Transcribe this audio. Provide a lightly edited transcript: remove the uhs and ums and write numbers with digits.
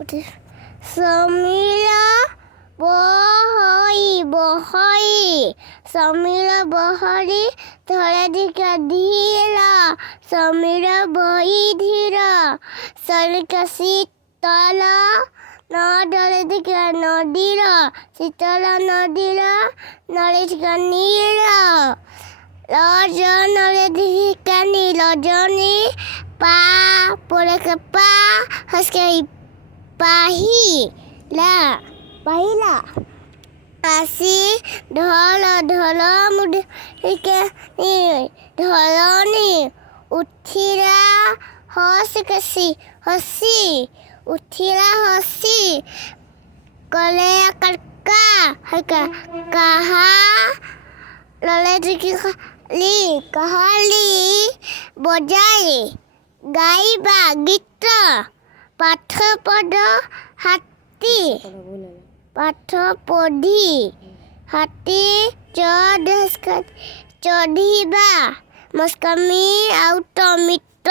Semila bohoi Semila bohori thora dika dhira Semila bohi dhira Sarika sitala Nadale dika nadira Sitala nadira Nale dika nira Lojone dika ni Lojone pa Pura ke pa Haskari Pahila Asi Dhola Dhola মুডে নি ঢলনি উঠিরা হসি উঠিরা হসি কলে কাকা হাকা কাহা ললে দিকি কাহালি বজাই গাইবা গীত পাঠ পদ হাতী পাঠ পঢ়ি হাতী চঢ়িবা মস্কামি আউট মিত্ৰ